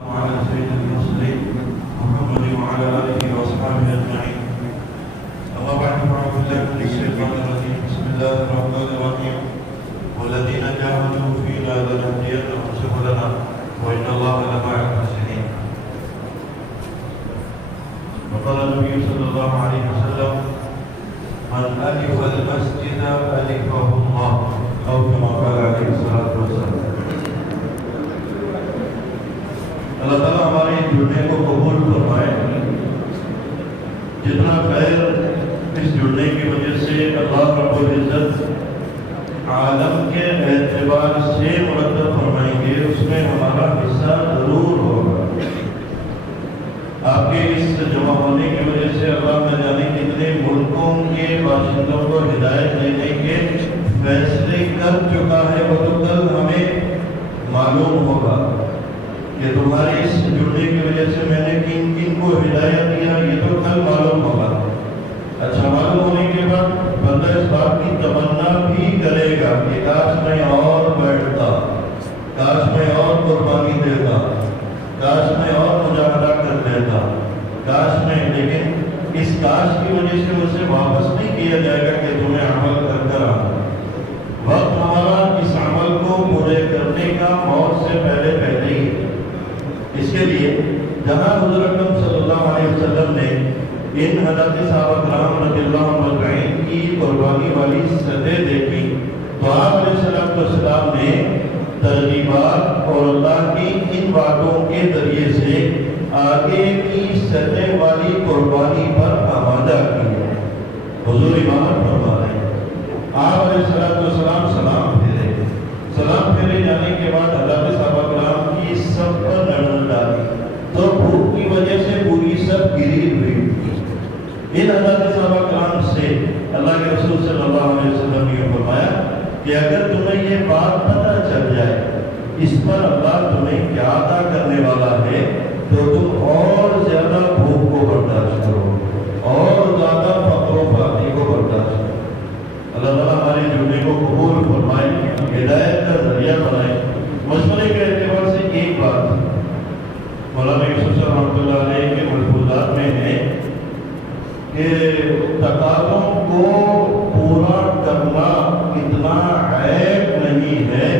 وعلى سيد المرسلين محمد وعلى آله وأصحابه أجمعين. أما بعد فأعوذ بالله من الشيطان الرجيم. بسم الله الرحمن الرحيم. والذين جاهدوا فينا لنهدينهم سبلنا وإن الله لمع المحسنين. وقال النبي صلى الله عليه وسلم: من ألف المسجد ألفه الله، أو كما قال عليه الصلاة والسلام. اللہ تعالیٰ ہمارے جڑنے کو قبول فرمائے. جتنا خیر اس جڑنے کی وجہ سے اللہ رب العزت عالم کے اعتبار سے مرتب فرمائیں گے، اس میں ہمارا حصہ ضرور ہوگا. آپ کے اس جمع ہونے کی وجہ سے اللہ نہ جانے کتنے ملکوں کے باشندوں کو ہدایت دینے کے فیصلے کر چکا ہے. وہ تو کل ہمیں معلوم ہوگا کہ تمہاری اس جڑنے کی وجہ سے میں نے کن کن کو ہدایت دیا، یہ تو کل معلوم ہوگا. اچھا، معلوم ہونے کے بعد بندہ اس بات کی تمنا بھی کرے گا کہ کاش میں اور بیٹھتا، کاش میں اور قربانی دیتا، کاش میں اور مجاہدہ کر دیتا، کاش میں. لیکن اس کاش کی وجہ سے اسے واپس نہیں کیا جائے گا کہ تمہیں عمل کر آنا. وقت ہمارا اس عمل کو پورے کرنے کا موت سے پہلے ہی. اس کے لیے جہاں حضور اکرم صلی اللہ علیہ وسلم نے ان حضرت صحابہ کرام رضی اللہ عنہ اجمعین کی قربانی والی سطح دیکھی تو آپ علیہ السلام نے ترغیبات اور اللہ کی ان باتوں کے ذریعے سے آگے کی سطح والی قربانی پر آمادہ کی. حضور امامت فرما رہے ہیں. آپ علیہ السلام سلام پھیرے جانے کے بعد حضرت صحابہ کرام کی سب پر نظر ڈالی تو بھوک کی وجہ سے پوری سب گری ہوئی. ان حضرت صحابہ کرام سے اللہ کے رسول صلی اللہ علیہ وسلم نے فرمایا کہ اگر تمہیں یہ بات پتہ چل جائے اس پر اللہ تمہیں کیا عطا کرنے والا ہے تو تم اور زیادہ بھوک کو برداشت کرو اور زیادہ فقر و فاقے کو برداشت کرو. اللہ تعالیٰ ہمارے جڑنے کو قبول فرمائے، ہدایت کا ذریعہ بنائے. مشورے کے اعتبار سے ایک بات مولانا یوسف صاحب رحمۃ اللہ علیہ کے ملفوظات میں ہے کہ تقاضوں کو پورا کرنا اتنا عیب نہیں ہے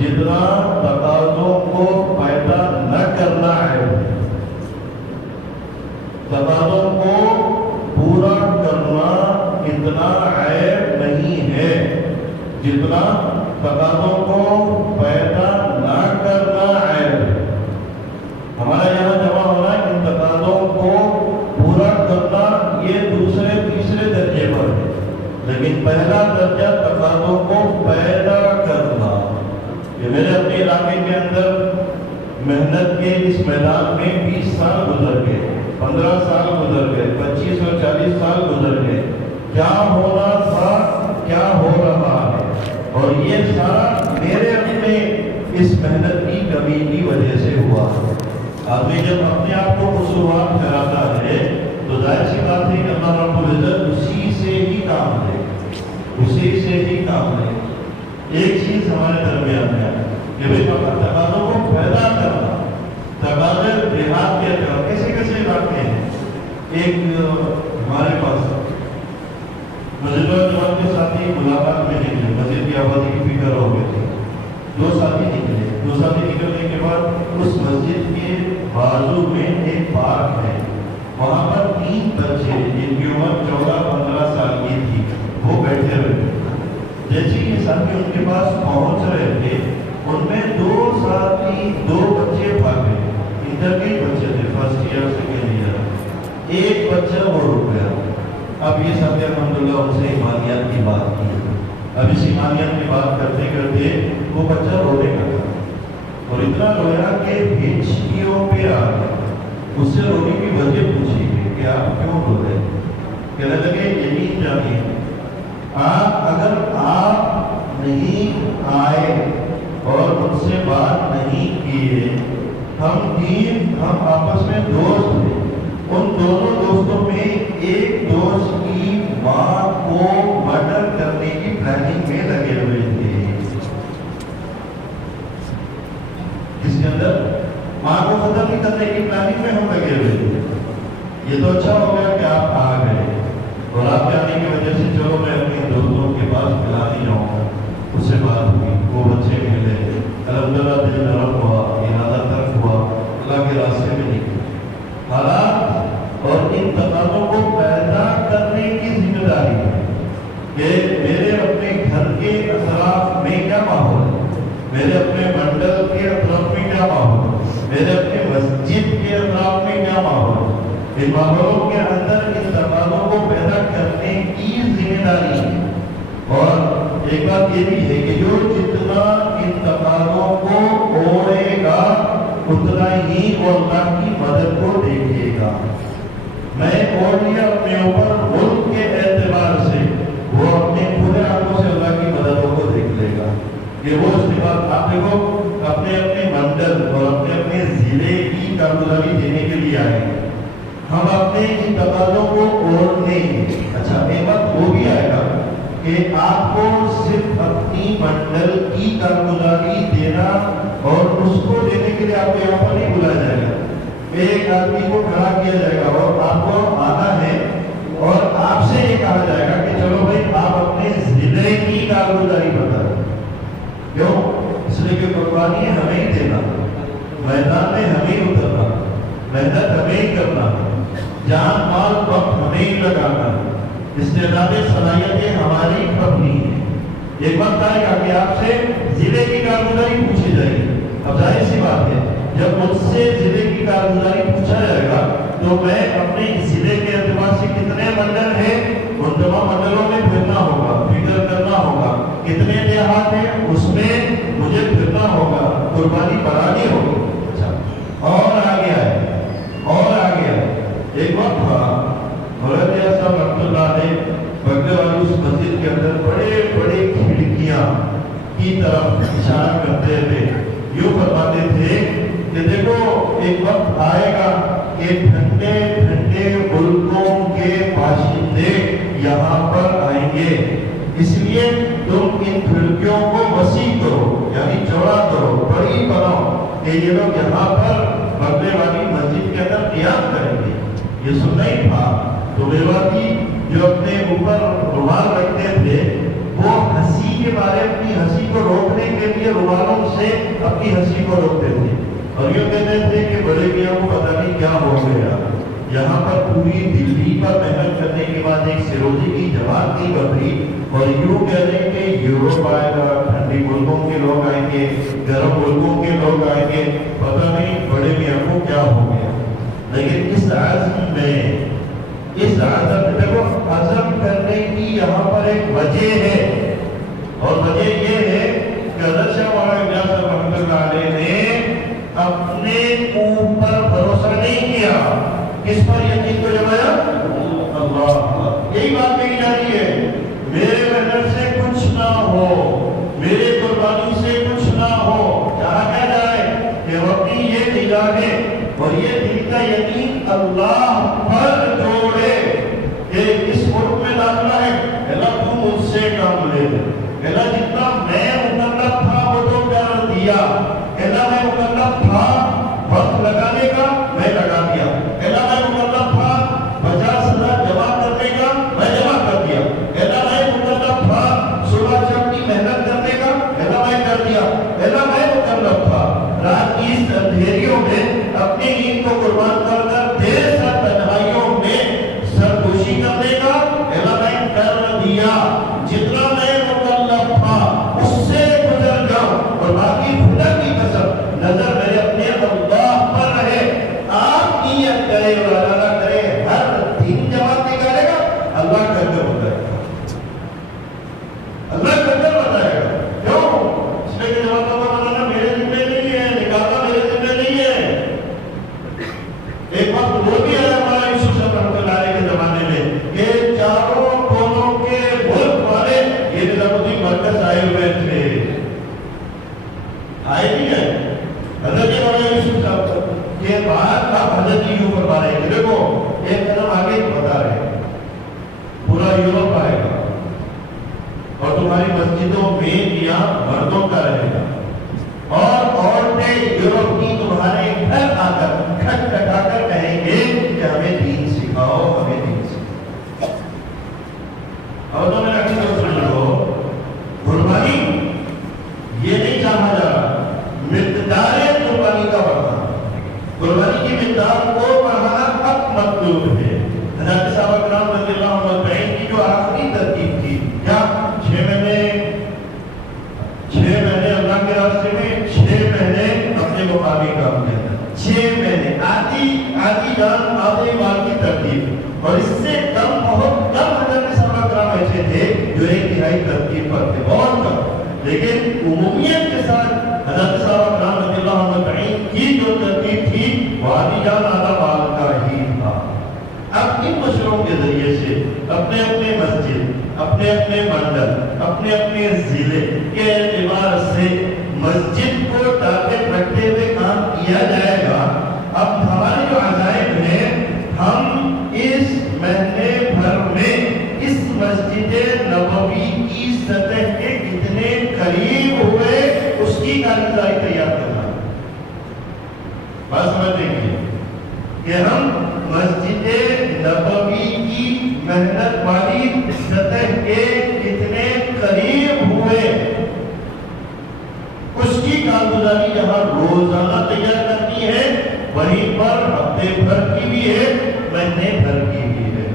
جتنا تقاضوں کو پیدا نہ کرنا عیب ہے. تقاضوں کو پورا کرنا اتنا عیب نہیں ہے جتنا تقاضوں کو پیدا نہ کرنا عیب ہے. ہمارا یہاں جمع ہونا ان تقاضوں کو پورا کرنا یہ دوسرے تیسرے درجے پر ہے، لیکن پہلا درجہ تقاضوں کو پیدا کرنا. یہ میرے اپنے علاقے کے اندر محنت کے اس میدان میں 20 سال گزر گئے، 15 سال گزر گئے، 25 اور 40 سال گزر گئے. کیا ہونا تھا، کیا ہو رہا ہے، اور یہ سارا میرے اپنے اس محنت کی کمی کی وجہ سے ہوا. آدمی جب اپنے آپ کو قصوروار ٹھہراتا ہے تو ظاہر سی بات ہے کہ اللہ رب العزت اسی سے ہی کام لے، اسی سے ہی کام لے. ایک چیز ہمارے درمیان ہے کہ بھائی تقاضوں کو پیدا کرنا، تقاضے دیہات کے اندر کیسے کیسے علاقے ہیں. ایک ہمارے پاس مسجد جماعت کے ساتھی ملاقات میں نکلے، مسجد کی آبادی کی فکر ہو گئی تھی. 2 ساتھی نکلنے کے بعد اس مسجد کے بازو میں ایک پارک ہے، وہاں پر 3 بچے جن کی عمر 14-15 سال کی تھی وہ بیٹھے ہوئے تھے. جیسے یہ ساتھی ان کے پاس پہنچ رہے تھے ان میں 2 ساتھی 2 بچے بھاگ گئے. انٹرمیڈیٹ بچے تھے، فرسٹ ایئر سیکنڈ ایئر. ایک بچہ وہ رک گیا. اب یہ ساتھی الحمدللہ ان سے ایمانیات کی بات کی. اب اس ایمانیات کی بات کرتے کرتے وہ بچہ رونے لگا اور اتنا رویا کہ ہچکیوں پہ آ گیا. اس سے رونے کی وجہ پوچھی گئی کہ آپ کیوں رو رہے ہیں. کہنے لگے یقین جانیے اگر آپ نہیں آئے اور مجھ سے بات نہیں کیے، ہم آپس میں دوست تھے. ان دونوں دوستوں میں ایک دوست کی ماں کو مرڈر کرنے کی پلاننگ میں لگے ہوئے تھے. اس کے اندر ماں کو ختم نہیں کرنے کی پلاننگ میں ہم لگے ہوئے تھے. یہ تو اچھا ہو گیا کہ آپ آ گئے اور آپ کے آنے کی وجہ سے چلو میں اپنے دوستوں کے پاس پلانے جاؤں گا. اس سے بات ہوئی, وہ بچے ملے, الحمدللہ دل نرم ہوا, ارادہ ترک ہوا, اللہ کے راستے میں نکلے. حالات اور ان تقاضوں کو پیدا کرنے کی ذمہ داری ہے کہ میرے اپنے گھر کے اطراف میں کیا ماحول ہے, میرے اپنے منڈل کے اطراف میں کیا ماحول ہے, میرے اپنے مسجد کے اطراف میں کیا ماحول ہے. ان ماحولوں کے اندر ان تقاضوں کو پیدا کرنے کی ذمہ داری ہے. اور ایک بات یہ بھی ہے کہ جو جتنا ان تقاضوں کو اوڑھے گا اتنا ہی اللہ کی مدد کو دیکھے گا. میں اوڑھ لیا اپنے اوپر ملک کے اعتبار سے, وہ اپنے پورے آنکھوں سے اللہ کی مددوں کو دیکھ لے گا. یہ وہ استعمال آپ دیکھو اپنے اپنے منڈل اور اپنے اپنے ضلع کی کارگزاری دینے کے لیے آئے ہیں. ہم اپنے ان تقاضوں کو اوڑھنے گے. اچھا ایک بات وہ بھی آئے گا کہ آپ کو صرف اپنی منڈل کی کارگزاری دینا اور اس کو دینے کے لیے آپ کو یہاں پر نہیں بلایا جائے گا. ایک آدمی کو کھڑا کیا جائے گا اور آپ کو آنا ہے اور آپ سے یہ کہا جائے گا کہ چلو بھائی آپ اپنے ضلع کی کارگزاری بتا دیں. کیوں؟ اس لیے کہ قربانی ہمیں ہی دینا, میدان میں ہمیں ہی اترنا, محنت ہمیں ہی کرنا, جان مال وقت ہمیں ہی لگانا, استعداد صلاحیتیں ہماری اپنی ہیں. ایک وقت آئے گا کہ آپ سے ضلع کی کارگزاری پوچھی جائے گی. اب ظاہر سی بات ہے جب مجھ سے ضلع کی کارگزاری پوچھا جائے گا تو میں اپنے ضلع کے اعتبار سے کتنے منڈل ہیں ان تمام منڈلوں میں پھرنا ہوگا, فکر کرنا ہوگا. کتنے دیہات ہیں اس میں مجھے پھرنا ہوگا, قربانی بڑھانی ہوگی. اچھا اور آگے آئے اور آگے آئے. ایک وقت تھا حضرت صاحب رحمۃ اللہ علیہ بغداد والی اس مسجد کے اندر بڑے بڑے کھڑکیاں کی طرف اشارہ کرتے تھے. یوں فرماتے تھے کہ دیکھو ایک وقت آئے گا کہ ٹھنڈے ٹھنڈے ملکوں کے باشندے یہاں پر آئیں گے, اس لیے تم ان کھڑکیوں کو وسیع کرو یعنی چوڑا کرو, بڑی بناؤ کہ یہ لوگ یہاں پر بغداد والی مسجد کے اندر قیام کریں گے. یہ سننا ہی تھا تو میواتی جو اپنے اوپر رومال رکھتے تھے وہ ہنسی کے بارے اپنی ہنسی کو روکنے کے لیے رومالوں سے اپنی ہنسی کو روکتے تھے اور یہ کہتے تھے کہ بڑے میاں کو پتہ نہیں کیا ہو گیا. یہاں پر پوری دلی پر محنت کرنے کے بعد ایک سیروزی کی جماعت نہیں بنی اور یوں کہہ رہے ہیں کہ یوروپ آئے گا, ٹھنڈی ملکوں کے لوگ آئیں گے, گرم ملکوں کے لوگ آئیں گے, پتہ نہیں بڑے میاں کو کیا ہو گیا. لیکن اس عزم میں اس عزم دیکھو عزم کرنے کی یہاں پر ایک وجہ ہے اور وجہ یہ ہے کہ حضرت شاہ مولانا صاحب رحمۃ اللہ علیہ نے اپنے اوپر بھروسہ نہیں کیا. کس پر یقین کو جمایا؟ اللہ. یہی بات کہی جا رہی ہے میرے محنت سے کچھ نہ ہو, میرے قربانی سے کچھ نہ ہو. کہا کیا جائے کہ اپنی یہ نگاہیں اور یہ دل کا یقین اللہ پر جوڑے کہ اس ملک میں داخلہ ہے, اللہ تم مجھ سے کام لے لے, اللہ جتنا میں مکلف تھا وہ تو کر دیا, اللہ میں مکلف تھا وقت لگانے کا میں لگا دیا, اللہ میں مکلف تھا 50,000 جمع کرنے کا میں جمع کر دیا, اللہ میں مکلف تھا صبح سے اپنی محنت کرنے کا اللہ میں کر دیا, اللہ میں مکلف تھا رات کی اس اندھیریوں میں اپنی نیند کو قربان کر کر دیر سر تنہائیوں میں سرگوشی کرنے کا اللہ میں کر دیا. جتنا میں مکلف تھا اس سے گزر جاؤں اور باقی خدا کی قسم نظر میرے اپنے اللہ پر رہے. آپ نیت کرے اور اللہ کرے ہر دن جماعت نکالے گا, اللہ کر کے بتائے گا, اللہ کر کے بتائے گا. کیوں؟ اس لیے کہ جماعت کو بنانا میرے ذمہ نہیں ہے, نکالنا میرے ذمہ نہیں ہے. ایک وقت وہ بھی آیا ہمارا یوسف صاحب رحمۃ اللہ علیہ کے زمانے میں کہ چاروں کونوں کے ملک والے یہ نظام الدین مرکز آئے ہوئے تھے, آئے نہیں ہے. حضرت مولانا یوسف صاحب کے بعد آپ حضرت یوں فرما رہے ہیں دیکھو ایک قدم آگے بتا رہے ہیں پورا یورپ آئے گا اور تمہاری مسجدوں میں یا مردوں کا رہے گا اور عورتیں یورپ کی تمہارے گھر نظام کو پڑھانا اب مطلوب ہے۔ حضرت صحابہ کرام رضی اللہ عنہ کی جو آخری ترتیب تھی، کیا 6 مہینے اللہ کے راستے میں، 6 مہینے اپنے مقامی کام کے اندر، 6 مہینے آدھی جان آدھے مال کی ترتیب، اور اس سے کم بہت کم حضرت صحابہ کرام ایسے تھے جو ایک تہائی ترتیب پر تھے، بہت کم، لیکن عمومیت کے ساتھ حضرت صحابہ کرام رضی اللہ عنہ کی جو ترتیب تھی وہ آدھی جان آدھا مال کا ہی تھا۔ اب ان مشوروں کے ذریعے سے اپنے اپنے مسجد، اپنے اپنے منڈل، اپنے اپنے ضلع کے اعتبار سے مسجد کو ٹارگٹ رکھتے ہوئے کام کیا جائے گا۔ اب ہمارے جو عزائم ہیں، ہم اس مہینے بھر میں اس مسجد نبوی کی سطح کے کتنے قریب ہوئے اس کی کارروائی تیار کرنا ہے۔ بات سمجھیں گے کہ ہم مسجد نبوی کی محنت والی سطح کے کتنے قریب ہوئے، اس کی کارگزاری جہاں روزانہ تیار کرنی ہے، وہیں پر ہفتے بھر کی بھی ہے، مہینے بھر کی بھی ہے۔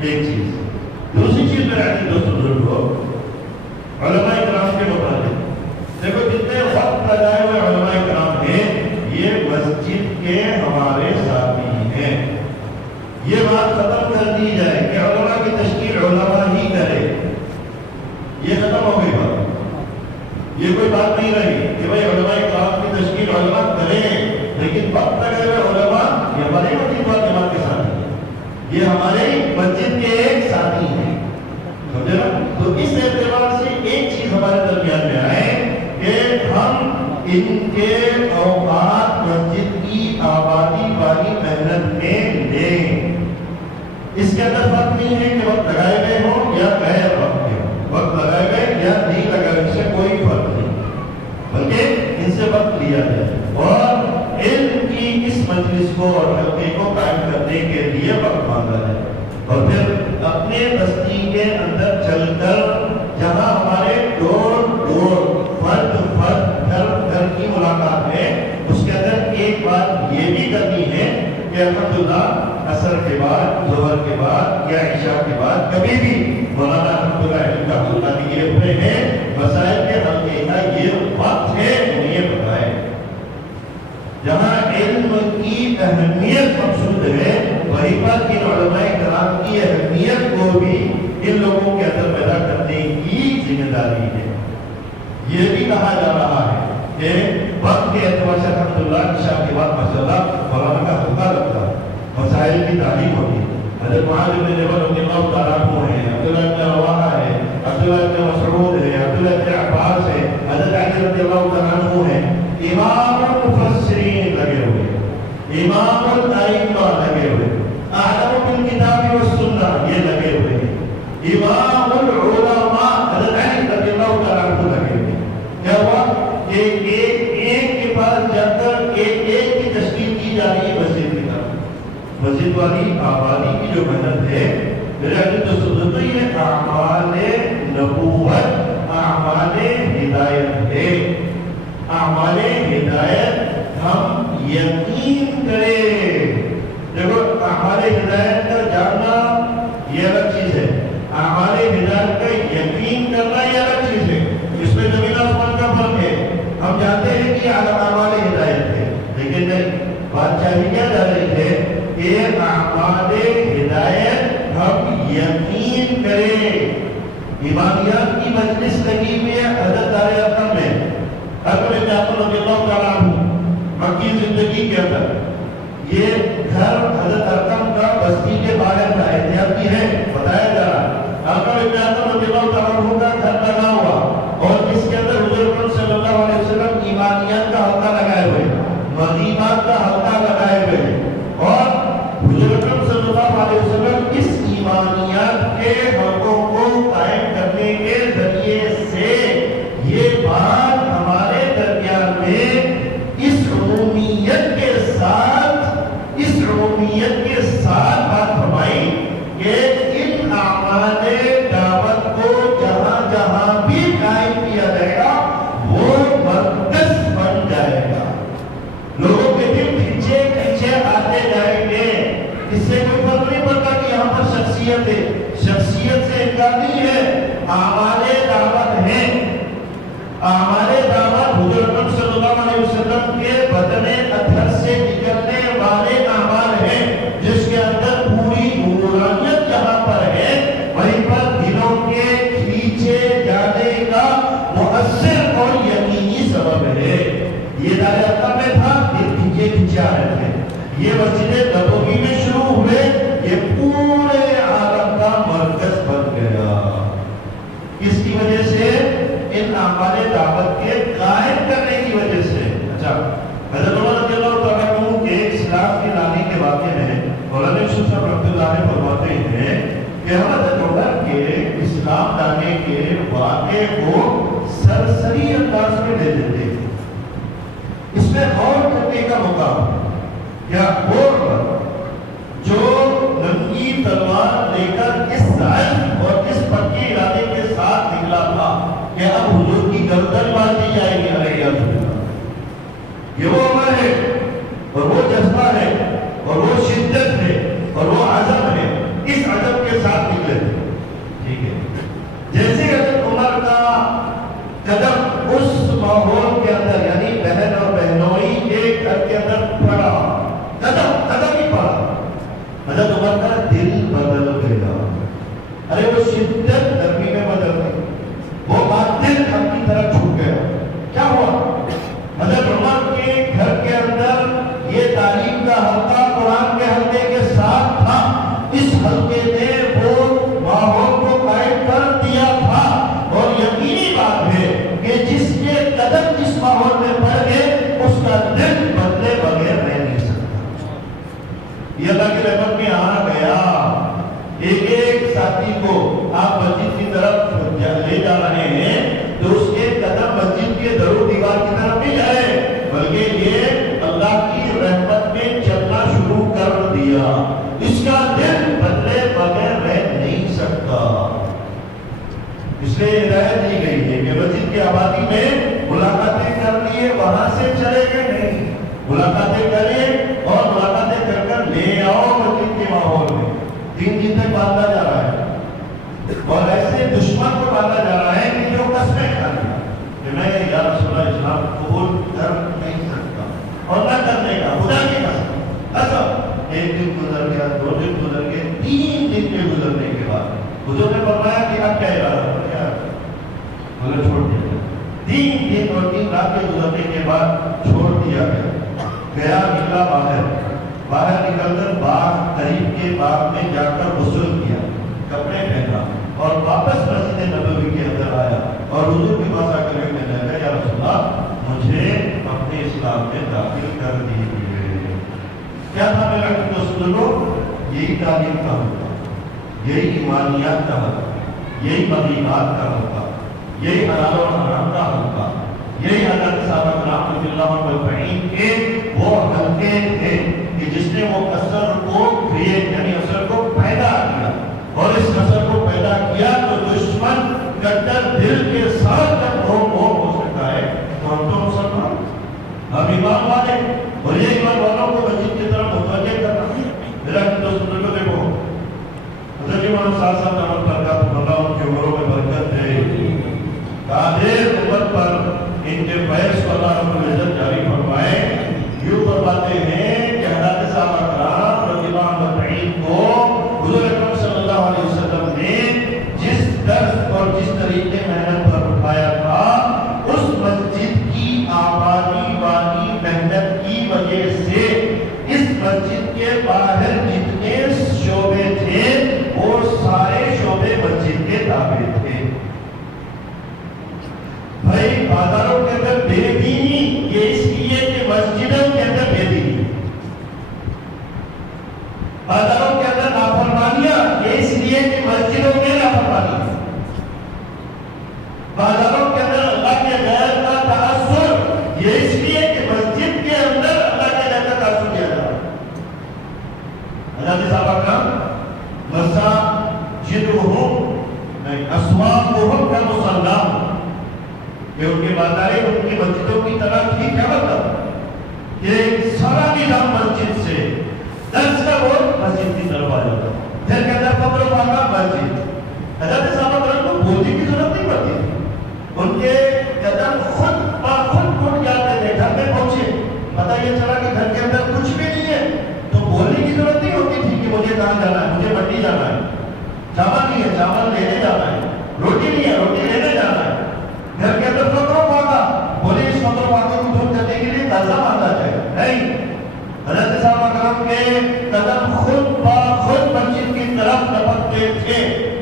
ایک چیز، دوسری چیز میرے عزیز دوست بزرگوں، علماء کرام کے متعلق دیکھو جتنے وقت لگائے ہوئے علماء کرام ہیں، یہ مسجد کے ہمارے ساتھی ہیں۔ یہ بات ختم کر دی جائے کہ علماء کی تشکیل علماء ہی کرے، یہ ختم ہو گئی بات، یہ کوئی بات نہیں رہی کہ بھائی علماء کرام کی تشکیل علماء کریں، لیکن وقت لگائے ہوئے علماء یہ ہمارے مسجد والے جماعت کے ساتھی ہیں، یہ ہمارے مسجد کے ایک ساتھی ہیں، سمجھے نا؟ تو اس اعتبار سے ایک چیز ہمارے درمیان میں آئے کہ ہم ان کے اوقات مسجد کی آبادی والی محنت میں لیں۔ اس کے اندر فرق نہیں ہے کہ وقت لگائے گئے ہوں یا غیر وقت کے ہوں، وقت لگائے گئے یا نہیں لگائے، اس سے کوئی فرق نہیں، بلکہ ان سے وقت لیا جائے اور علم کی اس مجلس کو اور حلقے کو قائم کرنے کے لیے وقت مانگا جائے، اور پھر اپنے بستی کے اندر چل کر جہاں ہمارے ڈور فرد گھر کی ملاقات ہے، اس کے اندر ایک بات یہ بھی کرنی ہے کہ الحمدللہ عصر کے بعد، ظہر کے بعد یا عشاء کے بعد کبھی بھی مولانا الحمدللہ علم کا حلقہ دیے ہوئے ہیں، مسائل کے حلقے کا یہ وقت ہے، انہیں بتائیں۔ جہاں علم کی اہمیت مقصود ہے، وہیں پر ان علماء کرام کی اہمیت کو بھی ان لوگوں کے اندر پیدا کرنے کی ذمہ داری ہے۔ یہ بھی کہا جا رہا ہے کہ وقت کے اعتبار سے الحمدللہ عشاء کے بعد ماشاءاللہ مولانا کا حلقہ لگتا ہے، مسائل کی تعلیم ہوتی ہے۔ حضرت معاذ بن جبل رضی اللہ تعالیٰ عنہ ہیں، عبداللہ بن رواحہ ہے، عبداللہ بن مسعود ہے، عبداللہ بن عباس ہے، حضرت علی رضی اللہ تعالیٰ عنہ ہیں، امام المفسرین لگے ہوئے، امام الائمہ لگے ہوئے، اعلم بالکتاب والسنہ یہ لگے ہوئے ہیں، امام العلماء حضرت علی رضی اللہ تعالیٰ عنہ لگے ہوئے ہیں۔ کیا ہوا کہ ایک کے پاس جا کر ایک کی تشکیل کی جا رہی ہے مسجد کی طرف، مسجد والی آبادی کی جو محنت ہے، میرے عزیز دوستو، یہ اعمال نبوت، اعمال ہدایت ہے۔ اعمال ہدایت ہم یقین کریں، دیکھو اعمال ہدایت کا جاننا یہ الگ چیز ہے، اعمال ہدایت کا یقین کرنا یہ الگ چیز ہے، اس میں زمین آسمان کا فرق ہے۔ ہم جانتے ہیں کہ اعمال ہدایت ہے، لیکن نہیں، بات چاہیے کیا جا رہی ہے کہ اعمال ہدایت ہم یقین کریں۔ ایمانیات کی مجلس لگی ہوئی ہے حضرت دار ارقم میں، حضرت ابن عمر رضی اللہ تعالیٰ عنہ مکی زندگی کے اندر، یہ گھر حضرت ارقم کا بستی کے باہر تھا، احتیاط کی ہے بتایا جا رہا۔ حضرت ابن عمر رضی اللہ تعالیٰ عنہ کا گھر بنا ہوا اور اس کے اندر حضور اکرم صلی اللہ علیہ وسلم ایمانیات کا حلقہ لگائے ہوئے، مغیبات کا حلقہ لگائے ہوئے، اور حضور اکرم صلی اللہ علیہ وسلم اس ایمانیات کے حلقوں کو قائم کرنے کے ذریعے سے یہ بات ہمارے درمیان میں اس عمومیت کے ساتھ بات فرمائی کہ ان اعمال دعوت کو جہاں جہاں بھی قائم کیا جائے گا وہ مرکز بن جائے گا، لوگوں کے دل کھینچ شخصیت سے انکار نہیں ہے، اعمال دعوت ہیں۔ اعمال دعوت حضور اکرم صلی اللہ علیہ وسلم کے بدن اطہر سے نکلنے والے اعمال ہیں، جس کے اندر پوری نورانیت جہاں پر ہے وہیں پر دلوں کے کھینچے جانے کا مؤثر اور یقینی سبب ہے۔ یہ دار ارقم میں تھا، دل کھینچے آ رہے تھے، یہ مسجد نبوی میں شروع ہوئے، یہ پورے عالم کا مرکز بن گیا۔ اس کی وجہ سے ان اعمال دعوت کے قائم کرنے کی وجہ سے۔ اچھا، حضرت عمر رضی اللہ تعالیٰ عنہ کے اسلام کی لانے کے واقعے میں مولانا یوسف صاحب رحمۃ اللہ علیہ فرماتے ہیں کہ حضرت عمر کے اسلام لانے کے واقعے کو سرسری انداز میں لے لیتے ہیں۔ اس میں غور کرنے کا مقام کیا وہ جو ننگی تلوار لے کر کس عزم اور کس پکی ارادے کے ساتھ نکلا تھا کہ اب حضور کی گردن مار دی جائے گی، علیہ السلام، یہ وہ عمر ہے اور وہ جذبہ ہے اور وہ شدت ہے اور وہ عزم ہے، اس عزم کے ساتھ نکلے تھے۔ ٹھیک ہے، جیسے حضرت عمر کا قدم اس ماحول کے اندر، یعنی بہن اور بہنوئی کے گھر کے اندر پڑا، قدم ہی پڑا، حضرت عمر کا دل بدل گیا۔ ارے وہ شدت نرمی میں بدل گئی، وہ باطل حق کی طرف چھوٹ گیا۔ کیا ہوا؟ حضرت عمر کے گھر کے اندر یہ تعلیم کا حلقہ قرآن کے حلقے کے ساتھ تھا، اس حلقے نے وہ ماحول کو قائم کر دیا تھا، اور یقینی بات ہے کہ جس کے قدم جس ماحول میں پڑ گئے اس کا دل بدلے بغیر رہ نہیں سکتا۔ یہ اللہ کی رحمت میں آ گیا۔ ایک ایک ساتھی کو آپ مسجد کی طرف لے جا رہے ہیں تو اس کے قدم مسجد کے در و دیوار کی طرف نہیں جائے، بلکہ یہ اللہ کی رحمت میں چلنا شروع کر دیا۔ اس کا دل بدلے بغیر رہ نہیں سکتا۔ اس لیے ہدایت دی گئی ہے کہ مسجد کی آبادی میں ملاقاتیں کر لیے وہاں سے چلے گئے نہیں، ملاقاتیں کریں اور ملاقاتیں کر کر لے آؤ مسجد کے ماحول میں۔ دین دن تک باندھا جا رہا ہے اور ایسے دشمن کو باندھا جا رہا ہے کہ جو قسمیں کھا لیا کہ میں یا رسول اللہ اسلام قبول کر نہیں سکتا، اور نہ کرنے کا خدا کی قسم۔ اچھا، ایک دن گزر گیا، 2 دن گزر گئے، 3 دن کے گزرنے کے بعد حضور نے فرمایا کہ اب کیا ارادہ کیا؟ مگر چھوڑ دیا گیا۔ 3 دن اور 3 رات کے گزرنے کے بعد چھوڑ دیا گیا۔ نکلا باہر نکل کر باغ، قریب کے باغ میں جا کر غسل کیا، کپڑے پہنا اور واپس مسجد نبوی کے اندر آیا اور حضور کے پاس آ کر کہنے لگا یا رسول اللہ مجھے اپنے اسلام میں داخل کر دیجیے۔ کیا تھا میرا دوستوں لوگ؟ یہی تعلیم کا ہوتا، یہی ایمانیات کا ہوتا، یہی مغیبات کا ہوتا، یہی حلال و حرام کا ہوتا، یہی حضرت صحابہ کرام رضی اللہ عنہم اجمعین کے وہ حلقے تھے کہ جس نے وہ اثر کو کریٹ، یعنی اثر کو پیدا کیا، اور اس اثر کو پیدا کیا تو دشمن کٹر دل کے ساتھ جب ہو سکتا ہے تو ہم تو مسلمان، ہم ایمان والے، اور یہ ایمان والوں کو مسجد کی طرف متوجہ کرنا۔ میرا دوستوں کو دیکھو، حضرت امام صاحب اللہ ان کی عمروں میں برکت ہے، قادر عمر پر ان کے فیض کو اللہ رب العزت جاری فرمائے۔ یوں فرماتے ہیں کہ حضرت صحابہ کرام رضی اللہ عنہم کو حضور اکرم صلی اللہ علیہ وسلم نے جس درس اور جس طریقے محنت پر اٹھایا تھا، اس مسجد کی آبادی والی محنت کی وجہ سے اس مسجد کے باہر جتنے شعبے تھے وہ سارے شعبے مسجد کے تابع تھے۔ بھائی بازاروں کے اندر بے دینی یہ اس لیے کہ مسجدوں کے اندر بے دینی، بازاروں کے اندر نافرمانیاں یہ اس لیے کہ مسجدوں میں نافرمانی، بازاروں کے اندر اللہ کے غیر کا تعصب یہ اس لیے کہ مسجد کے اندر اللہ کے غیر کا تعصب کیا جا رہا ہے۔ حضرت صحابہ کرام مساجدہم اسواقہم کالمصلاۃ، کہ ان کے بازاریں ان کی مسجدوں کی طرح تھی۔ کیا مطلب کہ سارا نظام مسجد سے درس کا وقت مسجد کی طرف آ جاتا، گھر کے اندر قبر و پاکہ مسجد. حضرت صحابہ کرام کو بولنے کی ضرورت نہیں پڑتی تھی. ان کے قدم خود بخود ٹوٹ جاتے تھے. گھر میں پہنچے, پتہ یہ چلا کہ گھر کے اندر کچھ بھی نہیں ہے, تو بولنے کی ضرورت نہیں ہوتی تھی کہ مجھے کہاں جانا ہے, مجھے منڈی جانا ہے. چاول نہیں ہے, چاول لینے جانا ہے. روٹی نہیں ہے, روٹی لینے جانا ہے. گھر کے اندر فقر و فاقہ, بولے اس فقر و فاقے کو دور کرنے کے لیے قضا مانگا جائے. نہیں, حضرت صحابہ کرام کے قدم خود بخود مسجد کی طرف لپکتے تھے.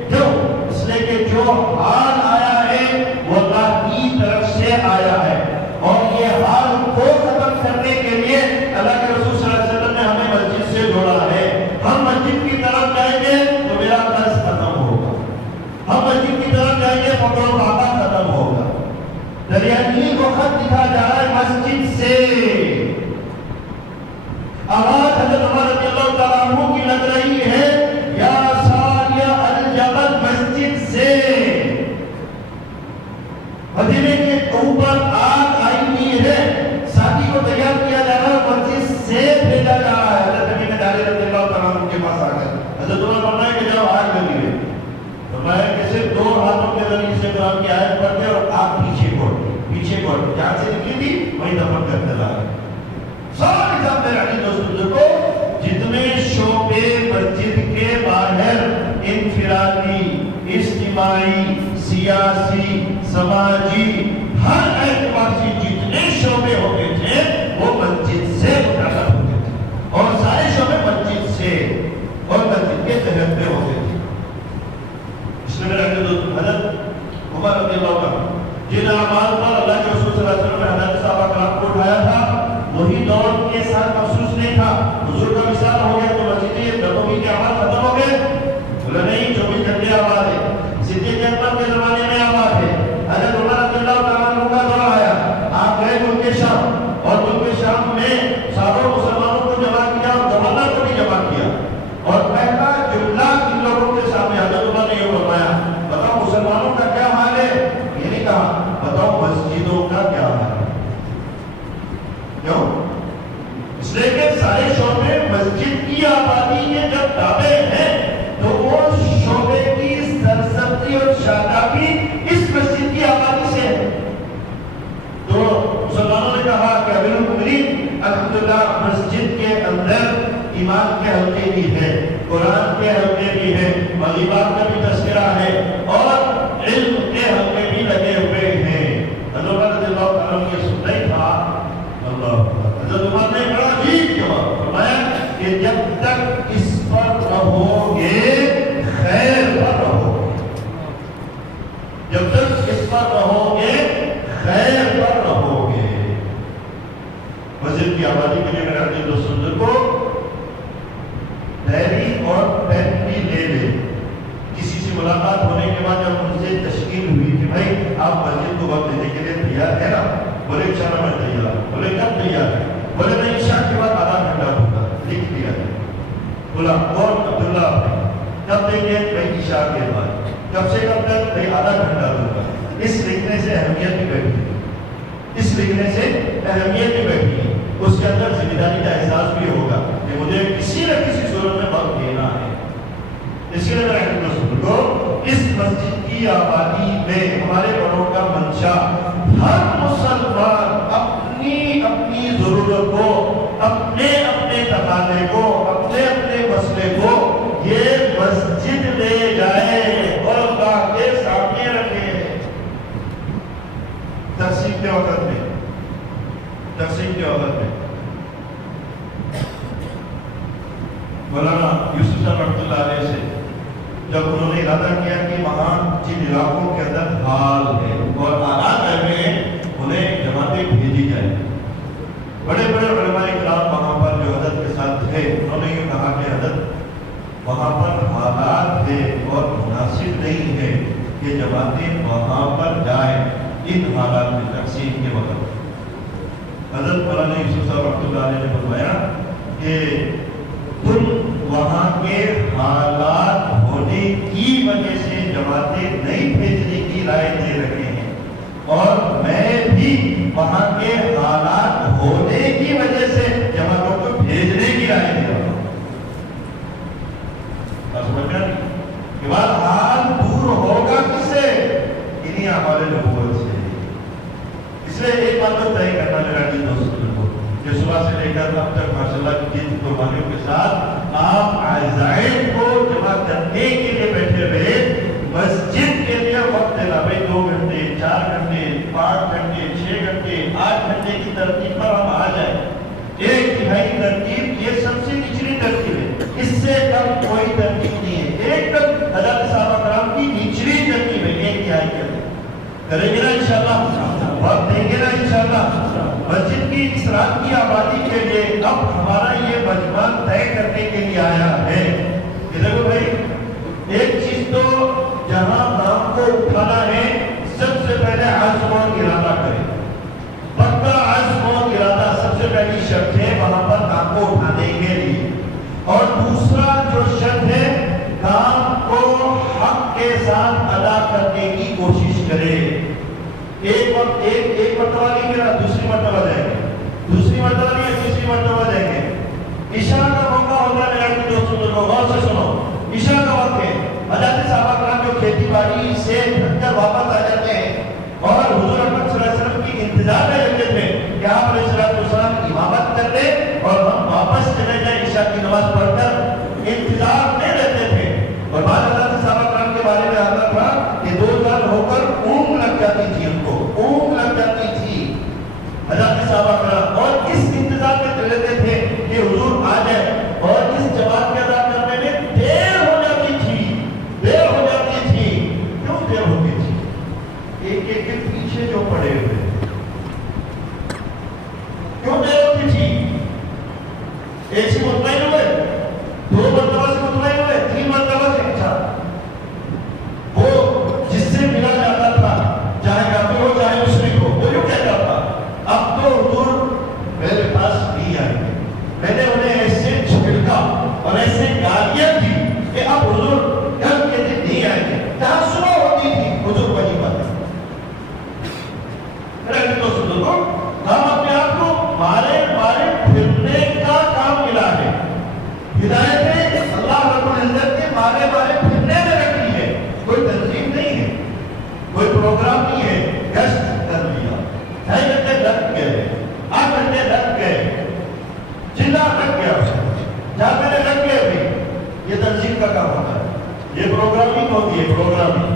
کیوں؟ اس لیے کہ جو حال آیا ہے وہ اللہ کی طرف سے آیا ہے, اور یہ حال کو ختم کرنے کے لیے اللہ کے رسول صلی اللہ علیہ وسلم نے ہمیں مسجد سے جوڑا ہے. ہم مسجد کی طرف جائیں گے تو میرا قرض ختم ہوگا, ہم مسجد کی طرف جائیں گے فقر و فاقہ ختم ہوگا. دریا نیل کو خط دکھا جا رہا ہے مسجد سے. آواز حضرت عمر رضی اللہ تعالیٰ عنہ کی لگ رہی ہے, یا ساریہ الجبل, مسجد سے. مدینے کے اوپر آگ آئی ہوئی ہے, ساتھی کو تیار کیا جا رہا ہے, مسجد سے بھیجا جا رہا ہے. حضرت نبی نے رضی اللہ تعالیٰ عنہ کے پاس آ کر حضرت عمر فرمایا کہ جب آگ لگی ہے, فرمایا کہ صرف 2 ہاتھوں کے ذریعے سے قرآن کی آیت پڑھتے اور آگ پیچھے کو جہاں سے نکلی تھی وہیں دفن کرتے لا رہے. سارے صاحب میرے علی دوستوں کو جتنے شعبے مسجد کے باہر انفرادی, اجتماعی, سیاسی, سماجی, ہر اعتبار سے جتنے شعبے ہوتے تھے وہ مسجد سے متعلق ہوتے تھے, اور سارے شعبے مسجد سے اور مسجد کے تحت میں ہوتے تھے. اس میں میرے علی دوستوں حضرت عمر رضی اللہ عنہ جن اعمال پر اللہ کے رسول صلی اللہ علیہ وسلم نے حضرت صحابہ کرام کو اٹھایا تھا وہی دور کے ساتھ مخصوص نہیں تھا. حضور کا وصال ہو گیا تو مسجد نبوی کے اعمال ختم ہو گئے؟ بولے نہیں, 24 گھنٹے آباد ہے. صدیق اکبر کے زمانے میں آباد ہے. حضرت عمر رضی اللہ تعالیٰ عنہ کا دور آیا, آپ گئے ملک شام, اور ملک شام میں ساروں مسلمانوں کو جمع کیا اور گورنر کو بھی جمع کیا, اور پہلا جملہ ان لوگوں کے سامنے حضرت عمر نے یہ فرمایا, بتاؤ مسلمانوں کا کیا حال ہے. یہ نہیں کہا بتاؤ مسجدوں کا کیا حال ہے. کیوں؟ اس لیے کہ سارے شعبے مسجد کی آبادی کے جب تابع ہیں تو وہ شعبے کی سرسبزی اور شادابی اس مسجد کی آبادی سے ہے. تو مسلمانوں نے کہا کہ امیر المؤمنین الحمدللہ مسجد کے اندر ایمان کے حلقے بھی ہیں, قرآن کے حلقے بھی ہیں, واجبات کا بھی تذکرہ ہے, اور علم کے حلقے بھی لگے ہوئے ہیں. حضرت عمر رضی اللہ تعالیٰ عنہ یہ سننا ہی تھا. حضرت عمر نے بڑا عجیب جواب فرمایا کہ جب تک اس پر رہو گے خیر پر رہو گے, جب تک اس پر رہو گے خیر پر رہو گے. مسجد کی آبادی کے لیے میرے عزیز دوستوں کو ڈائری اور پین بھی لے لے. کسی سے ملاقات ہونے کے بعد جب ان سے تشکیل ہوئی کہ بھائی آپ مسجد کو وقت دینے کے لیے تیار ہے نا, بولے انشاءاللہ میں تیار ہوں. بولے کب تیار ہے؟ بولے میں عشاء کے بعد آدھا گھنٹہ دوں گا. لکھ دیا ہے. بولا کون؟ عبداللہ. کب دیں گے؟ میں عشاء کے بعد. کب سے کب تک؟ میں آدھا گھنٹہ دوں گا. اس لکھنے سے اہمیت بھی بیٹھی ہے, اس لکھنے سے اہمیت بھی بیٹھی ہے. اس کے اندر ذمہ داری کا احساس بھی ہوگا کہ مجھے کسی نہ کسی صورت میں وقت دینا ہے. اس کے لیے اس مسجد کی آبادی میں ہمارے بڑوں کا منشا ہر مسلمان اپنی اپنی ضرورت کو, اپنے اپنے تقاضے کو, اپنے اپنے مسئلے کو یہ مسجد لے جائے اور اللہ کے سامنے رکھے. تقسیم کے وقت میں مولانا یوسف صاحب رحمۃ اللہ علیہ سے جب انہوں نے ارادہ کیا کہ وہاں جن علاقوں کے اندر حال ہے اور حالات میں انہیں جماعتیں بھیجی جائیں, بڑے بڑے علماء کرام وہاں پر جو حضرت کے ساتھ تھے انہوں نے یہ کہا کہ حضرت وہاں پر حالات ہے اور مناسب نہیں ہے کہ جماعتیں وہاں پر جائیں ان حالات میں تقسیم کے وقت. حضرت مولانا یوسف صاحب رحمۃ اللہ علیہ نے فرمایا کہ تم وہاں کے حالات ہونے کی وجہ سے جماعتیں نہیں بھیجنے کی رائے دے رہے ہیں, اور میں بھی وہاں کے حالات ہونے کی وجہ سے جماعتوں کو بھیجنے کی رائے دے رہا ہوں. کہ حال دور ہوگا کس سے؟ انہی اعمال نبوت سے۔ اس لیے ایک بات تو طے کرنا میرا دل دوستوں کو، جو صبح سے لے کر اب تک ماشاءاللہ کی قربانیوں کے ساتھ آپ عزائم کو جمع کرنے کے لیے بیٹھے ہوئے، مسجد کے لیے وقت دینا، بھائی 2 گھنٹے 4 گھنٹے 5 گھنٹے 6 گھنٹے 8 گھنٹے کی ترتیب پر ہم آ جائیں۔ 1/3 ترتیب یہ سب سے نچلی ترتیب ہے، اس سے کم کوئی ترتیب نہیں ہے، ایک دم حضرت صحابہ کرام کی نچلی ترتیب ہے 1/3 کریں گے نا انشاءاللہ، وقت دیں گے نا انشاءاللہ مسجد کی اس رات کی آبادی کے لیے۔ اب ہمارا یہ مجمع طے کرنے کے لیے آیا ہے کہ دیکھو بھائی، ایک چیز تو جہاں نام کو اٹھانا ہے، سب سے پہلے عزم اور ارادہ کریں، پکا عزم اور ارادہ سب سے پہلی شرط ہے وہاں پر نام کو اٹھانے کے لیے۔ اور دوسرا جو شرط ہے، کام کو حق کے ساتھ ادا کرنے کی کوشش کرے۔ ایک مرتبہ نہیں کرا، دوسری مرتبہ جائیں گے، دوسری مرتبہ نہیں ہے، تیسری مرتبہ جائیں گے۔ عشاء کا موقع ہوتا ہے میرے دوستوں کو، غور سے سنو، عشاء کا وقت ہے، حضرت صحابہ کرام جو کھیتی باڑی سے تھک کر واپس آ جاتے ہیں اور حضور اکرم صلی اللہ علیہ وسلم کی انتظار میں لگتے تھے کہ آپ علیہ السلام امامت کر لیں اور ہم واپس چلے جائیں عشاء کی نماز پڑھ کر، انتظار میں رہتے تھے۔ اور بعض حضرت صحابہ کرام کے بارے میں آتا تھا کہ 2 سال ہو کر اونگ لگ جاتی تھی، ان کو اونگ لگ جاتی تھی حضرت صحابہ کرام، اور اس انتظار میں رہتے تھے کہ حضور آ جائے، اور اس جماعت کے ادا کرنے میں دیر ہو جاتی تھی، دیر ہو جاتی تھی۔ کیوں دیر ہوتی تھی؟ ایک ایک کے پیچھے جو پڑے ہوئے، کیوں دیر ہوتی تھی؟ ایک سے مطمئن ہوئے، 2 مرتبہ سے مطمئن ہوئے، 3 مرتبہ سے، اچھا وہ جس سے ملا جاتا تھا، چاہے کافر ہو چاہے مشرک ہو، وہ یوں کہتا تھا اب تو حضور میرے پاس نہیں آئیں گے۔ میں نے انہیں ایسے جھڑکا اور ایسے گالیاں دی کہ اب حضور کل کے دن نہیں آئیں گے۔ جہاں صبح ہوتی تھی حضور وہی بات کو ہم اپنے آپ کو مارے مارے پھرنے کا کام ملا ہے۔ ہدایتیں اللہ رب العزت کے مارے مارے پھرنے میں رکھی ہے، کوئی تنظیم نہیں ہے، کوئی پروگرام نہیں ہے۔ گشت کر لیا، 2.5 گھنٹے لگ گئے، 8 گھنٹے لگ گئے، چلا لگ گیا، جہاں میں نے لگ گئے بھی، یہ تنظیم کا کام ہوتا ہے، یہ پروگرامنگ ہوتی ہے، پروگرامنگ۔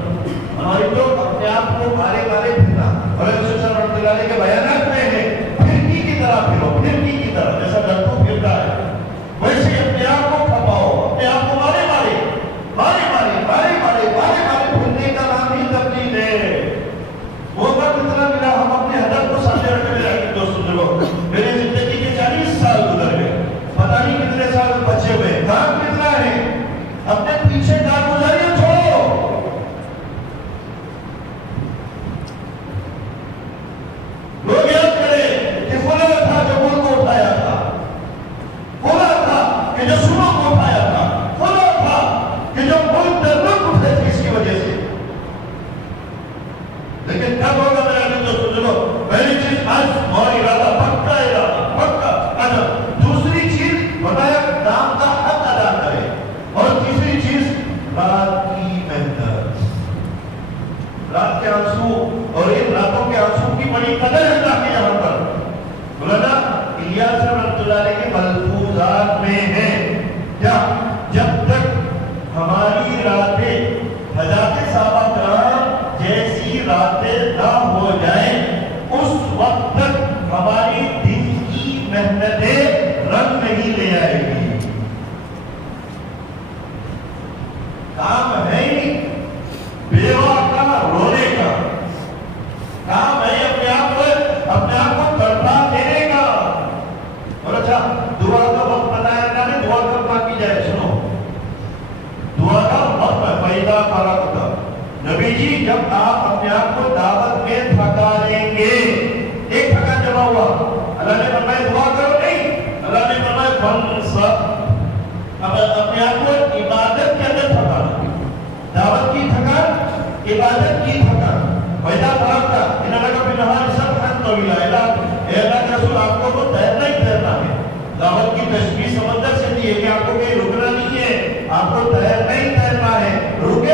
ہماری تو اپنے آپ کو مارے مارے پھرنا، اور رسول صلی اللہ علیہ وسلم کے بیانات میں ہے پھرکی کی طرح پھرو، پھرکی کی طرح، جیسا ڈرکو پھرتا ہے ویسے اپنے آپ کو کھپاؤ، اپنے آپ کو مارے مارے مارے مارے مارے مارے مارے مارے پھرنے کا نام ہی تبدیل ہے۔ وہ وقت اتنا ملا، ہم اپنے ہدف کو سامنے رکھ کے رکھیں۔ دوستوں لوگ، میرے زندگی کے 40 سال گزر گئے، پتہ نہیں کتنے سال بچے ہوئے، کام کتنا ہے، اپنے پیچھے کام گزاریاں چھوڑو۔ لوگ یاد کریں کہ فلاں تھا جو ملک کو اٹھایا تھا، فلاں تھا کہ جو صبح کو اٹھایا تھا، فلاں تھا کہ جو ملک در ملک اٹھے تھے اس کی وجہ سے۔ لیکن کب ہوگا میرا دوستوں چلو، پہلی چیز عزم اور ارادہ، پکا ارادہ، پکا عزم۔ دوسری چیز بتایا نام کا حق ادا کرے، اور تیسری چیز رات کی محنت، رات کے آنسو، اور ان راتوں کے آنسو کی بڑی قدر ہے اللہ کے یہاں پر۔ مولانا الیاس رحمۃ اللہ علیہ کے ملفوظات میں ہے کیا، جب تک ہماری راتیں حضرات صحابہ کرام جیسی راتیں نہ ہو جائیں، اس وقت تک ہماری دن کی محنتیں رنگ نہیں لے آئے گی۔ کام ہے ہی بیوہ کا رونے کا، کام ہے اپنے آپ کو تڑپا دینے کا۔ اور اچھا دعا کا وقت بتایا اللہ نے، دعا کب مانگی جائے، سنو دعا کا وقت پیدا کرا ہوتا نبی جی، جب آپ اپنے آپ کو دعوت میں تھکا لیں گے، ایک تھکا جمع ہوا، اللہ نے فرمایا دعا کرو نہیں، اللہ نے فرمایا فانصب، اب اپنے آپ کو عبادت کے اندر تھکا، دعوت کی تھکان، عبادت کی تھکان، پیدا فرقتا انہا لگا بھی نہار سب حد طویلہ، اے اللہ کے رسول آپ کو تو تیرنا ہی تیرنا ہے۔ دعوت کی تشبیہ سمندر سے دی ہے کہ آپ کو کہیں رکنا نہیں ہے، آپ کو تیرنا ہی تیرنا ہے، رکے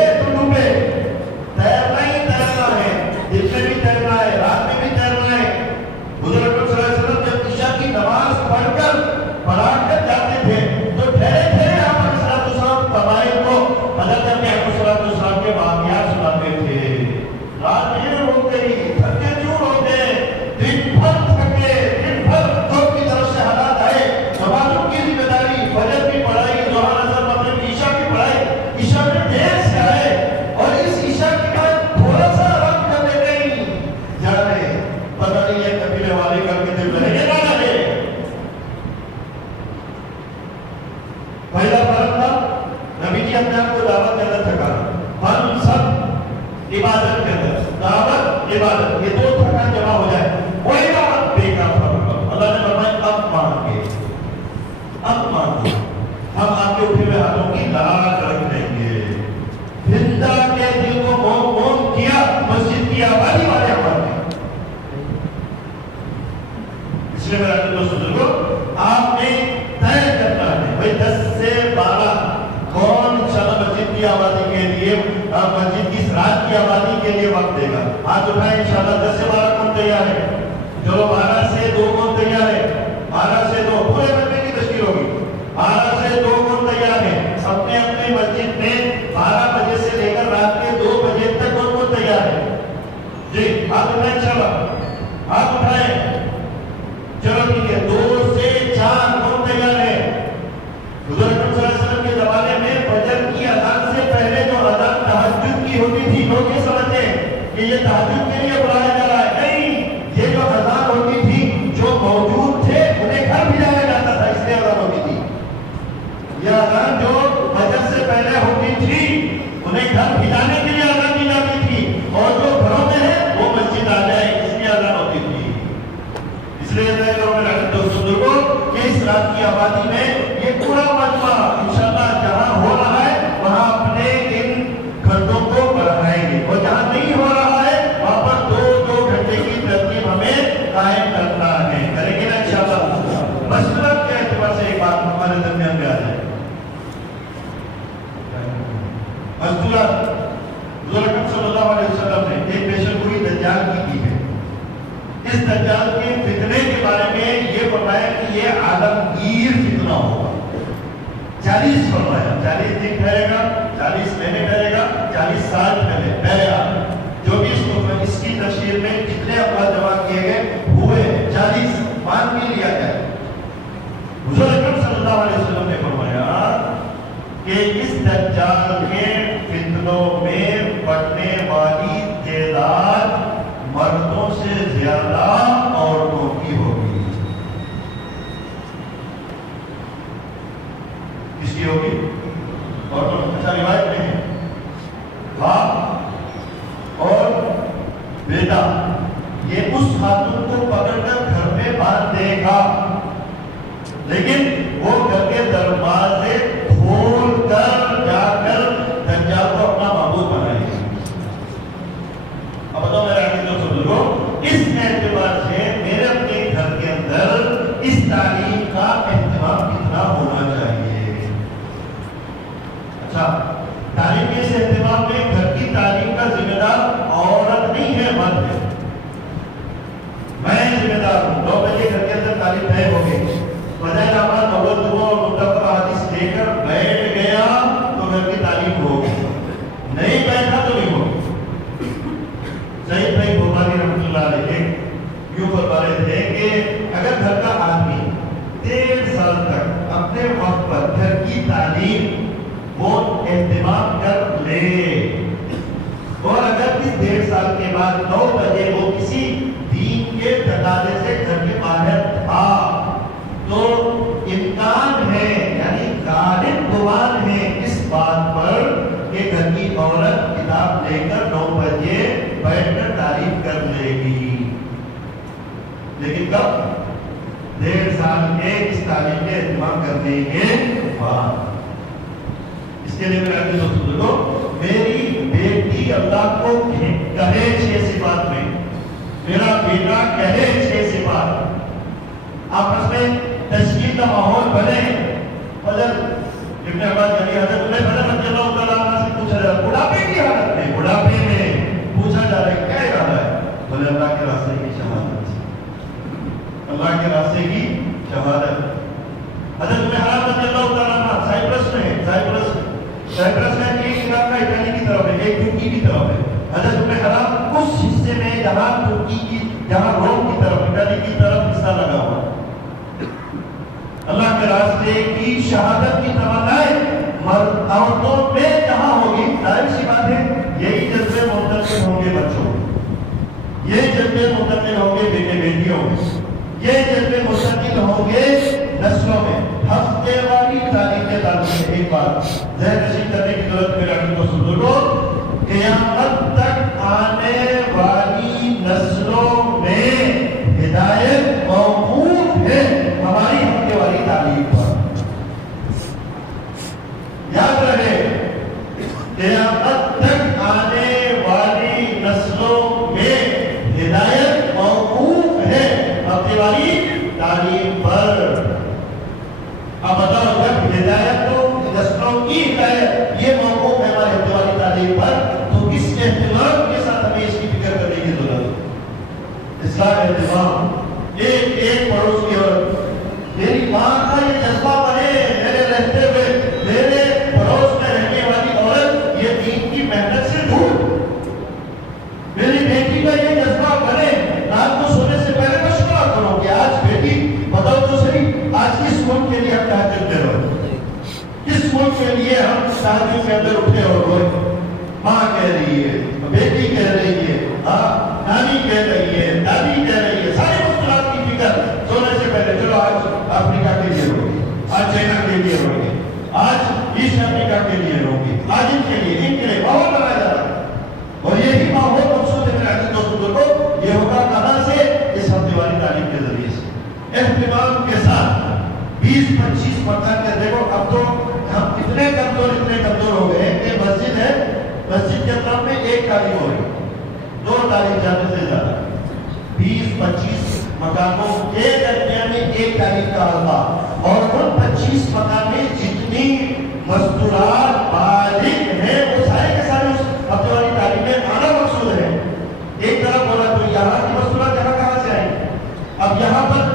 پہلا فرق تھا نبی جی اپنے آپ کو دعوت کے اندر تھکا، ہم سب عبادت کے اندر، دعوت عبادت، یہ دو تھکان جمع ہو جائے وہی دعوت بیکار فرق۔ اللہ نے فرمایا اب مانگے، اب مانگے، ہم آپ کے اٹھے ہوئے ہاتھوں کی لاج رکھ دیں گے۔ ہندا کے دل کو مون کیا مسجد کی آبادی والے ہمارے، اس لیے میرا دوست بزرگوں آپ نے طے کرنا ہے بھائی 10 سے 12 کون انشاءاللہ مسجد کی آبادی کے لیے، مسجد کی سرات کی آبادی کے لیے وقت دے گا؟ ہاتھ اٹھائیں انشاءاللہ 10 سے 12 کون تیار ہے؟ چلو 12 سے 2 کون تیار ہے؟ 12 سے 2 پورے مہینے کی تشکیل ہوگی، 12 سے 2 کون تیار ہے؟ اپنے اپنے مسجد میں 12 بجے سے لے کر رات کے 2 بجے تک کون کون تیار ہے؟ جی ہاتھ اٹھائیں انشاءاللہ، ہاتھ اٹھائیں۔ چلو ٹھیک ہے، 2 سے 4 کون تیار ہے؟ حضور اکرم صلی اللہ علیہ وسلم کے زمانے میں فجر کی اذان سے پہلے جو اذان تہجد کی ہوتی تھی، لوگ یہ سمجھتے ہیں کہ یہ تہجد کے لیے بلایا جا رہا ہے، نہیں، یہ جو اذان ہوتی تھی جو موجود تھے انہیں گھر بھیجایا جاتا تھا، اس لیے اذان ہوتی تھی۔ یہ اذان جو فجر سے پہلے ہوتی تھی انہیں گھر بھیجانے کے لیے اذان دی جاتی تھی، اور جو گھروں میں ہے وہ مسجد آ جائے اس لیے اذان ہوتی تھی۔ اس لیے میں بزرگوں کہ اس رات کی آبادی میں یہ پورا مجمع انشاءاللہ جہاں ہو رہا ہے وہاں اپنے ان گھنٹوں کو بڑھائیں گے، اور جہاں نہیں ہو رہا ہے وہاں پر 2 گھنٹے کی ترتیب ہمیں قائم کرنا ہے، کریں گے نا انشاءاللہ۔ مسئلہ کے اعتبار سے ایک بات ہمارے درمیان میں آ جائے، مسئلہ حضور اکرم صلی اللہ علیہ وسلم نے ایک پیشن گوئی دجال کی ہے۔ اس دجال کے فتنے کے بارے میں یہ بتایا کہ یہ عالمگیر فتنہ ہوگا، 40 فرمایا، 40 دن ٹھہرے گا، 40 مہینے ٹھہرے گا، 40 سال پہلے گا، جو بھی اس کی تفسیر میں جتنے افراد جمع کیے گئے ہوئے 40 مان بھی لیا جائے۔ حضور اکرم صلی اللہ علیہ وسلم نے فرمایا کہ اس دجال کے فتنوں میں پڑنے والی تعداد مردوں سے زیادہ عورتوں کی ہوگی۔ کس کی ہوگی؟ عورتوں کی۔ اچھا روایت میں ہے باپ اور بیٹا یہ اس خاتون کو پکڑ کر گھر میں باندھ دے گا، لیکن وہ گھر کے دروازے کھول کر جا کر دجال کو اپنا معبود بنائے گا۔ اب بتاؤ میرا اس اعتبار سے میرے اپنے گھر کے اندر اس تعلیم کا اہتمام کتنا ہونا چاہیے؟ اچھا، تعلیم کے اس اہتمام میں گھر کی تعلیم کا ذمہ دار عورت نہیں ہے، مرد ہے۔ میں ذمہ دار ہوں، 9 بجے گھر کے اندر تعلیم طے ہو گئی، بجائے نماز اول دعا اور متفقہ حدیث لے کر بیٹھ گیا تو گھر کی تعلیم ہو گئی، نہیں بیٹھا تو نہیں ہوگی۔ سعید بھائی بخاری رحمۃ اللہ علیہ یوں فرما رہے تھے کہ اگر گھر کا آدمی 1.5 سال تک اپنے وقت پر گھر کی تعلیم وہ اہتمام کر لے، اور اگر اس 1.5 سال کے بعد 9 بجے وہ کسی دین کے تقاضے سے گھر کے باہر تھا تو امکان ہے، یعنی غالب گمان ہے اس بات پر کہ گھر کی عورت کتاب لے کر 9 بجے بیٹھ کر تعلیم کر لے گی، لیکن کب؟ 1.5 سال کے اس تعلیم کے اہتمام کرنے کے بعد۔ اس کے لیے میرے دوستوں میری بیٹی اللہ کو کہے 6 صفات میں، میرا بیٹا کہے 6 صفات، آپس میں تشکیل کا ماحول بنے۔ حضرت ابن عباس یعنی حضرت عمر رضی اللہ تعالیٰ عنہ سے پوچھا جا رہا ہے بڑھاپے کی حالت میں، بڑھاپے میں پوچھا جا رہا ہے کیا ارادہ ہے؟ بولے اللہ کے راستے کی شہادت، اللہ کے راستے کی شہادت۔ حضرت عمر رضی اللہ تعالیٰ عنہ سائپرس میں ایک علاقہ اٹلی کی طرف ہے، ایک ترکی کی طرف ہے۔ حضرت عمر اس حصے میں جہاں ترکی کی، جہاں روم کی طرف، اٹلی کی طرف حصہ لگا ہوا، اللہ کے راستے کی شہادت کی تمنائیں عورتوں میں جہاں ہوگی، ظاہر سی بات ہے یہی جذبے منتقل ہوں گے بچوں، یہ جذبے منتقل ہوں گے بیٹے بیٹیوں میں، یہ جذبے منتقل ہوں گے نسلوں میں۔ ہفتے والی تعلیم تعلق سے ایک بات ذہن نشین کرنے کی ضرورت میرے عزیز و بزرگوں، قیامت تک آنے والی نسلوں میں ہدایت موقوف ہے ہماری ہونے والی تعلیم پر۔ یاد رہے، قیامت تک آنے والی نسلوں میں ہدایت موقوف ہے ہماری والی تعلیم پر۔ اب بتاؤ، جب ہدایت تو نسلوں کی ہدایت یہ موقوف ہے ہماری ہونے والی تعلیم پر، تو کس اہتمام کے ساتھ ہمیں اس کی فکر کرنے کی ضرورت ہے؟ اصلاح اہتمام، ایک پڑوس کی عورت، میری ماں کا یہ جذبہ بنے میرے رہتے ہوئے، میرے پڑوس میں رہنے والی عورت یہ دین کی محنت سے دور، میری بیٹی کا یہ جذبہ بنے، رات کو سونے سے پہلے مشورہ کرو کہ آج بیٹی بتاؤ تو صحیح، آج کس ملک کے لیے ہم تہجد میں روئے، کس ملک کے لیے ہم تہجد کے اندر اٹھے اور روئے؟ ماں کہہ رہی ہے، بیٹی کہہ رہی ہے، نانی کہہ رہی ہے، دادی کہہ رہی ہے، ساری مشکلات کی فکر سونے سے پہلے، چلو آج افریقہ کے لیے رو گے، آج چائنا کے لیے رو گے، آج ایسٹ افریقہ کے لیے رو گے، آج ان کے لیے ماحول بنایا جا رہا ہے۔ اور یہی ماحول مقصود ہے میرے عزیز دوستوں کو، یہ ہوگا کہاں سے؟ اس ہفتے والی تعلیم کے ذریعے سے، اہتمام کے ساتھ 20-25 مکان کے۔ دیکھو اب تو ہم اتنے کمزور ہو گئے کہ مسجد ہے، مسجد کے اطراف میں ایک تعلیم ہو رہی، 2 تعلیم جانے سے زیادہ، 20-25 مکانوں کے درمیان میں ایک تعلیم کا حلقہ، اور ان 25 مکان میں جتنی مستورات بالغ ہیں وہ سارے کے سارے اس ہفتے والی تعلیم میں آنا مقصود ہے۔ ایک طرف بولا تو یہاں کی مستورات یہاں کہاں سے آئیں؟ اب یہاں پر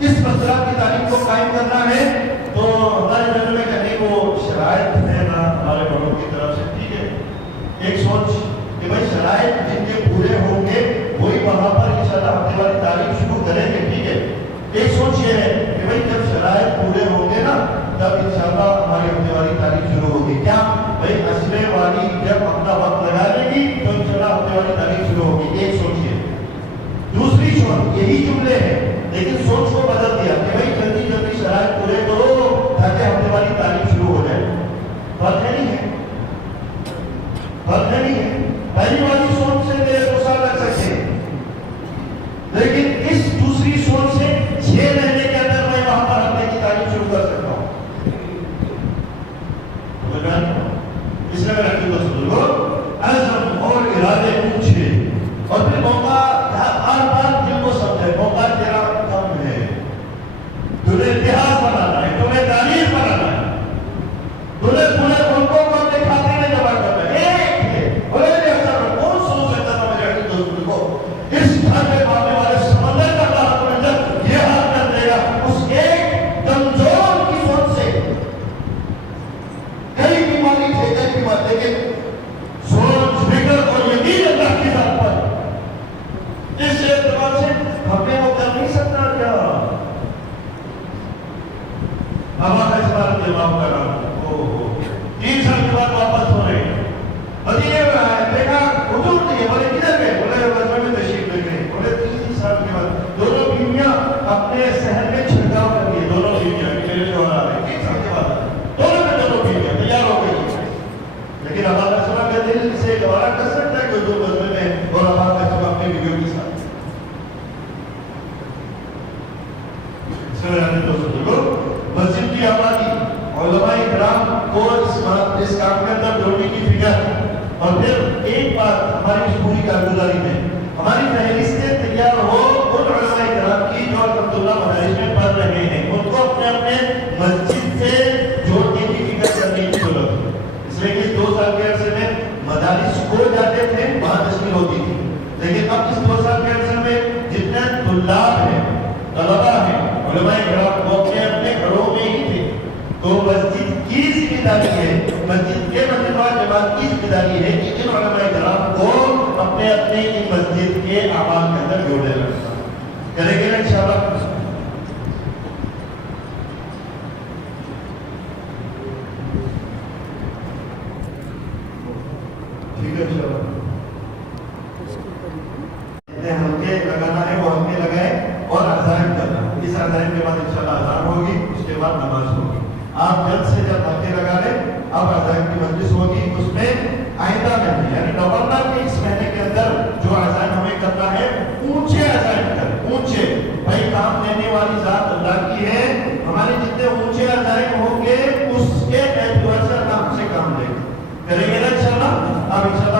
اس مستورات کی تعلیم کو قائم کرنا ہے تو ہمارے ذہن میں کہنے کو شرائط ہے نا ہمارے بڑوں کی طرف سے، ٹھیک ہے، ایک سوچ کہ بھائی شرائط جن کے پورے ہوں گے وہی وہاں پر انشاءاللہ ہفتے والی تعلیم شروع کریں گے، ٹھیک ہے۔ ایک سوچ یہ ہے کہ بھائی جب شرائط پورے ہوں گے نا تب انشاءاللہ ہماری ہفتے والی تعلیم شروع ہوگی۔ کیا بھائی عصرے والی جب اپنا وقت لگا لے گی تو انشاءاللہ ہفتے والی تعلیم شروع ہوگی، ایک سوچ یہ۔ دوسری سوچ یہی جملے ہیں لیکن سوچ کو بدل دیا کہ بھائی جلدی شرائط پورے کرو تاکہ ہفتے والی تعلیم شروع ہو جائے۔ فرق ہے نہیں ہے، فرق ہے نہیں ہے۔ پہلی والی سوچ سے میرے 2 سال لگ سکتے ہیں، لیکن اس دوسری سوچ سے 6 مہینے کے اندر میں وہاں پر ہفتے کی تعلیم شروع کر سکتا ہوں۔ اس لیے میرے دوستوں عزم اور ارادے اونچے، اور پھر موقع ہر بار دل کو سمجھے، موقع تیرا کم ہے، تمہیں اتحاد بنانا ہے، تمہیں تعلیم بنانا ہے، تمہیں پورے ملکوں کو اپنے کھاتے میں جمع کرنا ہے۔ ایک ہے بولے کون سوچ سکتا تھا میرے عزیز دوستوں کو اس گھر میں پانے والے سمندر کا ہاتھ میں جب یہ ہاتھ کر دے گا اس ایک کمزور کی سوچ سے کئی بیماری تھے، کئی بیماری، لیکن سوچ فکر اور یقین اللہ کی ذات پر اس اعتبار سے ہمیں وہ کر نہیں سکتا کیا؟ ہمارا اس بار جواب کر رہا ہوں 3 سال کے بعد واپس ہو رہے ہیں، مدینے میں آئے، دیکھا حضور نہیں ہے، بولے کدھر گئے؟ بولے غزوہ میں تشریف لے گئے۔ بولے 3 سال کے بعد دونوں بیویاں اپنے شہر میں چھڑکاؤ کر دیے، دونوں بیویاں میرے شوہر آ رہے 3 سال کے بعد دونوں میں دونوں بیویاں تیار ہو گئی، لیکن ہمارا سنا کہ دل سے گوارا کر سکتا ہے کہ حضور غزوے میں اور ہمارا سنا اپنے بیویوں کے ساتھ۔ مسجد کی آبادی، علماء کرام کو اس کام کے اندر جوڑنے کی فکر، اور پھر ایک بات ہماری اس پوری کارگزاری میں ہماری فہرستیں تیار ہو ان علماء کرام کی جو الحمدللہ مدارس میں پڑھ رہے ہیں، ان کو اپنے اپنے مسجد سے جوڑنے کی فکر کرنے کی ضرورت ہے۔ اس لیے کہ 2 سال کے عرصے میں مدارس کو جاتے تھے وہاں تشکیل ہوتی تھی، لیکن اب اس 2 سال کے عرصے میں جتنے طلاب ہیں، طلبہ ہیں، علماء کرام وہ اپنے گھروں میں ہی تھے، تو مسجد کی ذمہ داری ہے، مسجد کے مجمع جماعت کی ذمہ داری ہے کہ ان علماء کرام کو اپنے ان مسجد کے اعمال کے اندر جوڑے رکھنا۔ کریں گے نا انشاءاللہ؟ ٹھیک ہے انشاءاللہ۔ ہلکے لگانا ہے وہ ہلکے لگائے اور اذان کرنا، اس اذان کے بعد انشاءاللہ اذان ہوگی، اس کے بعد نماز ہوگی۔ آپ جلد سے جلد ہفتے لگا لیں. اب عزائم کی مجلس ہوگی, اس میں آئندہ میں یعنی نومبر کے اس مہینے کے اندر جو عزائم ہمیں کرنا ہے اونچے عزائم کریں, اونچے. بھائی کام دینے والی ذات اللہ کی ہے, ہمارے جتنے اونچے عزائم ہوں گے اس کے اعتبار سے اللہ ہم سے کام لے گا, کریں گے نا انشاءاللہ. اب انشاءاللہ